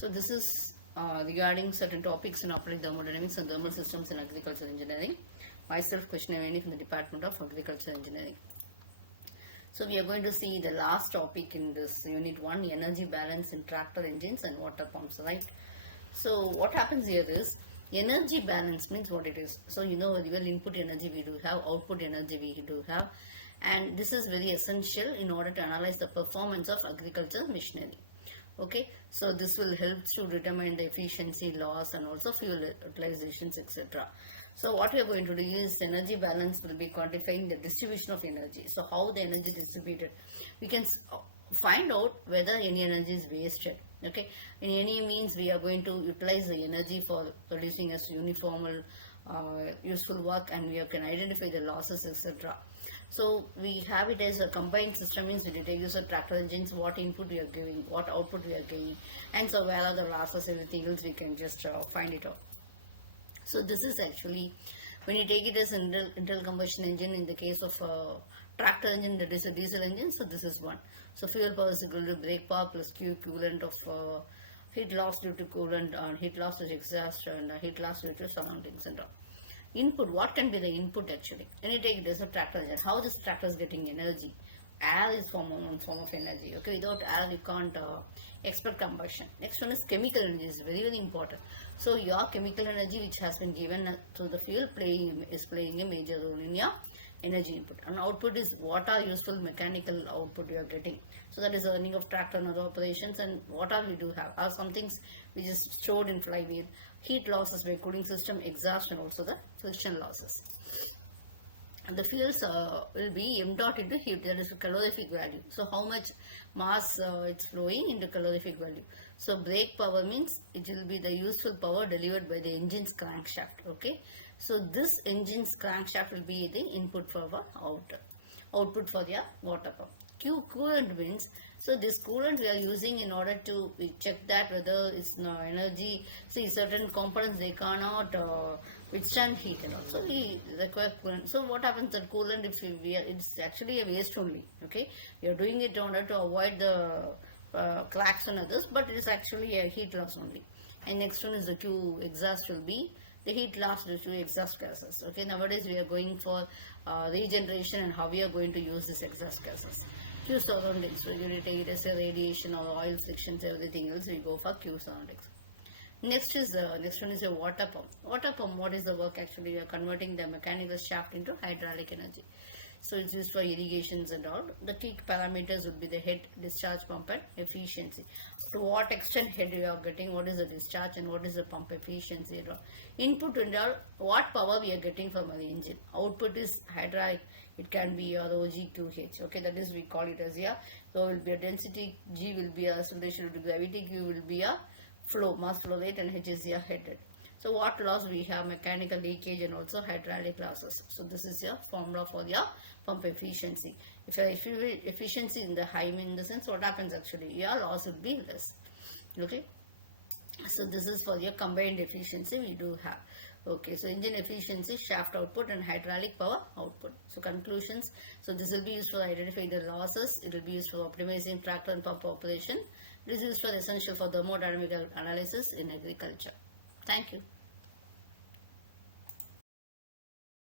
So this is regarding certain topics in operating thermodynamics and thermal systems in agriculture engineering. Myself, Krishna Veni from the Department of Agriculture Engineering. So we are going to see the last topic in this unit 1, energy balance in tractor engines and water pumps, right? So what happens here is, energy balance means what it is. So real input energy we do have, output energy we do have, and this is very essential in order to analyze the performance of agricultural machinery. Okay, so this will help to determine the efficiency loss and also fuel utilizations, etc. So what we are going to do is, energy balance will be quantifying the distribution of energy. So how the energy is distributed, we can find out whether any energy is wasted. Okay, in any means we are going to utilize the energy for producing as uniform useful work, and we can identify the losses, etc. So we have it as a combined system, means we take use of tractor engines, what input we are giving, what output we are giving, and so where are the losses, everything else we can just find it out. So this is actually, when you take it as an internal combustion engine, in the case of tractor engine, that is a diesel engine, so this is one. So fuel power is equal to brake power plus Q equivalent of heat loss due to coolant, heat loss to exhaust, and heat loss due to surroundings and all. Input, what can be the input actually? When you take this a tractor engine, how this tractor is getting energy? Air is one form of energy. Okay, without air you can't expect combustion. Next one is chemical energy, is very very important. So your chemical energy which has been given to the fuel is playing a major role in your energy input. And output is what are useful mechanical output you are getting. So that is earning of tractor and other operations. And what are we do have are some things which is stored in flywheel, heat losses by cooling system, exhaust, and also the friction losses. And the fuels will be m dot into heat, that is calorific value. So how much mass it's flowing into calorific value. So brake power means it will be the useful power delivered by the engine's crankshaft. Okay, so this engine's crankshaft will be the input for our output for the water pump. Q coolant means, so this coolant we are using in order to check that whether it's energy. See, certain components they cannot withstand heat, and also we require coolant. So what happens, that coolant, if it's actually a waste only. Okay, we are doing it in order to avoid the cracks and others, but it is actually a heat loss only. And next one is the Q exhaust, will be the heat loss due to exhaust gases. Okay, nowadays we are going for regeneration and how we are going to use this exhaust gases. Q surroundings, so you take it as a radiation or oil frictions, everything else we go for Q surroundings. Next one is a water pump. Water pump, what is the work actually? We are converting the mechanical shaft into hydraulic energy. So it's used for irrigations and all. The key parameters would be the head, discharge, pump, and efficiency. To what extent head you are getting, what is the discharge, and what is the pump efficiency and all. Input and all, what power we are getting from our engine. Output is hydraulic, it can be your OGQH. Okay, that is we call it as a, so will be a density, G will be a acceleration to gravity, Q will be a flow, mass flow rate, and H is your headed. So what loss we have? Mechanical leakage and also hydraulic losses. So this is your formula for your pump efficiency. If your efficiency in the high, in the sense, what happens actually? Your loss will be less. Okay. So this is for your combined efficiency we do have. Okay, so engine efficiency, shaft output, and hydraulic power output. So conclusions. So this will be used for identifying the losses. It will be used for optimizing tractor and pump operation. It is used for essential for thermodynamic analysis in agriculture. Thank you.